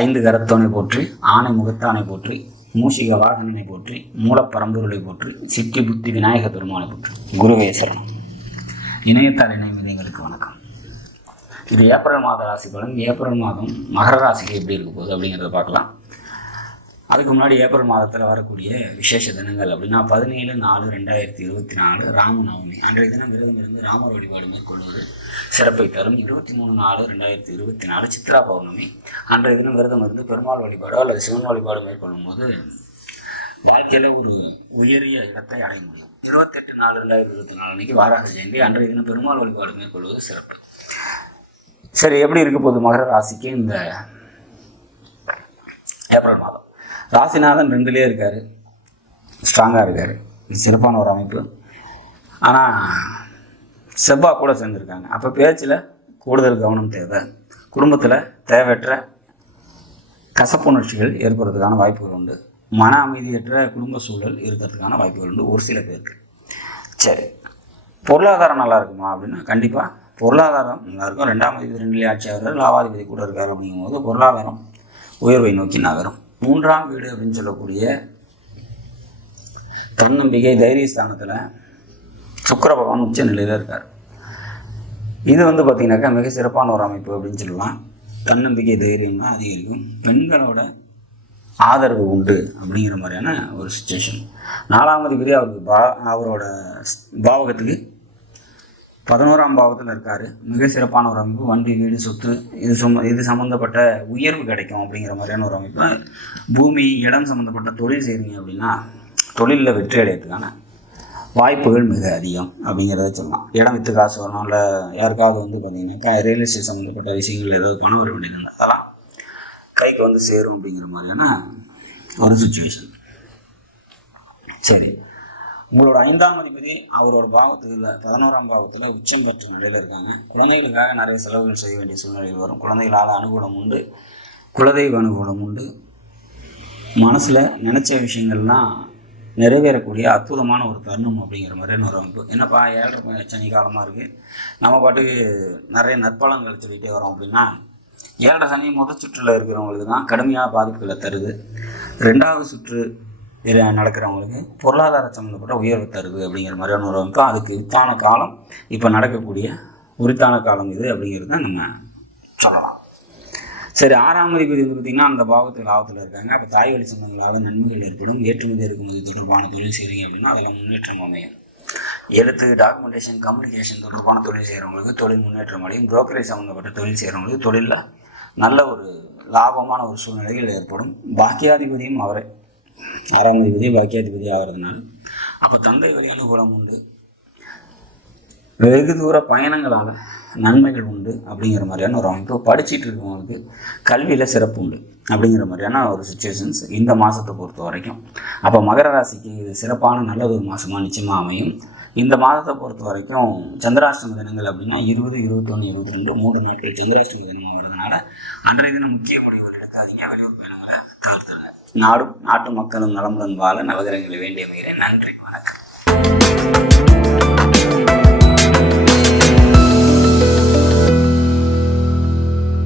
ஐந்து கரத்தோனை போற்றி ஆணை முகத்தானை போற்றி மூஷிக வாகனனை போற்றி மூலப்பரம்பொருளை போற்றி சித்தி புத்தி விநாயக பெருமானை போற்றி. குருவே சரணம். இணையத்தால் இணையங்களுக்கு வணக்கம். இது ஏப்ரல் மாத ராசி பலன் ஏப்ரல் மாதம் மகர ராசிக்கு எப்படி இருக்க போகுது அப்படிங்கிறத பார்க்கலாம். அதுக்கு முன்னாடி ஏப்ரல் மாதத்தில் வரக்கூடிய விசேஷ தினங்கள் அப்படின்னா பதினேழு நாலு ரெண்டாயிரத்தி இருபத்தி நாலு ராமநவமி. அன்றைய தினம் விரதம் இருந்து ராமர் வழிபாடு மேற்கொள்வது சிறப்பை தரும். இருபத்தி மூணு நாலு ரெண்டாயிரத்தி இருபத்தி நாலு சித்ரா பௌர்ணமி. அன்றைய தினம் விரதம் இருந்து பெருமாள் வழிபாடோ அல்லது சிவன் வழிபாடு மேற்கொள்ளும் போது வாழ்க்கையில் ஒரு உயரிய இடத்தை அடைய முடியும். இருபத்தெட்டு நாலு ரெண்டாயிரத்தி இருபத்தி நாலு அன்னைக்கு வாராக ஜெயந்தி. அன்றைய தினம் பெருமாள் வழிபாடு மேற்கொள்வது சிறப்பு. சரி எப்படி இருக்க போகுது மகர ராசிக்கு இந்த ஏப்ரல் மாதம்? ராசிநாதன் ரெண்டுலேயே இருக்கார். ஸ்ட்ராங்காக இருக்கார். சிறப்பான ஒரு அமைப்பு. ஆனால் செவ்வாய் கூட சேர்ந்துருக்காங்க. அப்போ பேச்சில் கூடுதல் கவனம் தேவை. குடும்பத்தில் தேவையற்ற கசப்புணர்ச்சிகள் ஏற்படுறதுக்கான வாய்ப்புகள் உண்டு. மன அமைதியற்ற குடும்ப சூழல் இருக்கிறதுக்கான வாய்ப்புகள் உண்டு ஒரு சில பேருக்கு. சரி. பொருளாதாரம் நல்லா இருக்குமா அப்படின்னா கண்டிப்பாக பொருளாதாரம் நல்லா இருக்கும். ரெண்டாம் அதிபதி ரெண்டுலேயே ஆட்சியாளர் லாவாதிபதி கூட இருக்கார் அப்படிங்கும்போது பொருளாதாரம் உயர்வை நோக்கி நகரும். மூன்றாம் வீடு அப்படின்னு சொல்லக்கூடிய தன்னம்பிக்கை தைரியஸ்தானத்தில் சுக்கர பகவான் உச்ச நிலையில் இருக்கார். இது வந்து பார்த்திங்கனாக்கா மிக சிறப்பான ஒரு அமைப்பு அப்படின்னு சொல்லலாம். தன்னம்பிக்கை தைரியம்னா அதிகரிக்கும். பெண்களோட ஆதரவு உண்டு அப்படிங்கிற மாதிரியான ஒரு சுச்சுவேஷன் நாலாவது அதிபதி அவருக்கு பா அவரோட பாவகத்துக்கு பதினோராம் பாவத்தில் இருக்கார். மிக சிறப்பான ஒரு அமைப்பு. வண்டி வீடு சொத்து இது சும இது சம்மந்தப்பட்ட உயர்வு கிடைக்கும் அப்படிங்கிற மாதிரியான ஒரு அமைப்பு. பூமி இடம் சம்மந்தப்பட்ட தொழில் செய்கிறீங்க அப்படின்னா தொழிலில் வெற்றி அடையிறதுக்கான வாய்ப்புகள் மிக அதிகம் அப்படிங்கிறத சொல்லலாம். இடம் வித்து காசு வரணும். இல்லை யாருக்காவது வந்து பார்த்தீங்கன்னாக்கா ரியல் எஸ்டேட் சம்மந்தப்பட்ட விஷயங்கள் ஏதாவது பணம் வர வேண்டியது அதெல்லாம் கைக்கு வந்து சேரும் அப்படிங்கிற மாதிரியான ஒரு சுச்சுவேஷன் சரி. உங்களோட ஐந்தாம் அதிபதி அவரோட பாவத்தில் பதினோராம் பாவத்தில் உச்சம் பெற்ற நிலையில் இருக்காங்க. குழந்தைகளுக்காக நிறைய செலவுகள் செய்ய வேண்டிய சூழ்நிலையில் வரும். குழந்தைகளால் அனுகூலம் உண்டு. குலதெய்வ அனுகூலம் உண்டு. மனசில் நினச்ச விஷயங்கள்லாம் நிறைவேறக்கூடிய அற்புதமான ஒரு தருணம் அப்படிங்கிற மாதிரியான ஒரு அமைப்பு. என்னப்பா ஏழரை சனி காலமாக இருக்குது நம்ம பாட்டுக்கு நிறைய நற்பலன்கள் சொல்லிகிட்டே வரோம் அப்படின்னா ஏழரை சனி முதல் சுற்றில் இருக்கிறவங்களுக்கு தான் கடுமையான பாதிப்புகளை தருது. ரெண்டாவது சுற்று இதில் நடக்கிறவங்களுக்கு பொருளாதார சம்மந்தப்பட்ட உயர்வு தருது அப்படிங்கிற மாதிரியான ஒரு அமைப்பு அதுக்கு வித்தான காலம் இப்போ நடக்கக்கூடிய உரித்தான காலம் இது அப்படிங்கிறது தான் நம்ம சொல்லலாம். சரி ஆறாம் அதிபதி வந்து பார்த்திங்கன்னா அந்த பாவத்தில் லாபத்தில் இருக்காங்க. அப்போ தாய் வழி சொந்தங்களாக நன்மைகள் ஏற்படும். ஏற்றுமதி இருக்கும்போது தொடர்பான தொழில் செய்கிறீங்க அப்படின்னா அதெல்லாம் முன்னேற்றம் அமையும். எழுத்து டாக்குமெண்டேஷன் கம்யூனிகேஷன் தொடர்பான தொழில் செய்கிறவங்களுக்கு தொழில் முன்னேற்றம் அடையும். புரோக்கரேஜ் சம்மந்தப்பட்ட தொழில் செய்கிறவங்களுக்கு தொழிலில் நல்ல ஒரு லாபமான ஒரு சூழ்நிலைகள் ஏற்படும். பாக்கியாதிபதியும் அவரே. ஆறாம் அதிபதி பாக்கியாதிபதி ஆகிறதுனால. அப்போ தந்தை வழி குலம் உண்டு. வெகு தூர பயணங்களால் நன்மைகள் உண்டு அப்படிங்கிற மாதிரியான ஒரு அமைப்பு. படிச்சுட்டு இருக்கவங்களுக்கு கல்வியில் சிறப்பு உண்டு அப்படிங்கிற மாதிரியான ஒரு சுச்சுவேஷன்ஸ் இந்த மாதத்தை பொறுத்த வரைக்கும். அப்போ மகர ராசிக்கு இது சிறப்பான நல்ல ஒரு மாதமாக நிச்சயமாக அமையும். இந்த மாதத்தை பொறுத்த வரைக்கும் சந்திராஷ்டம தினங்கள் அப்படின்னா இருபது இருபத்தொன்று இருபத்தி ரெண்டு மூன்று நாட்கள் சந்திராஷ்டம தினம் வர்றதுனால அன்றைய தினம் முக்கிய முடிவுகள் எடுக்காதீங்க. வெளியூர் பயணங்களை தவிர்த்துருங்க நாடும் நாட்டு மக்களும் நலமுடன் வாழ நவகிரகங்களை வேண்டிய நன்றி வணக்கம்.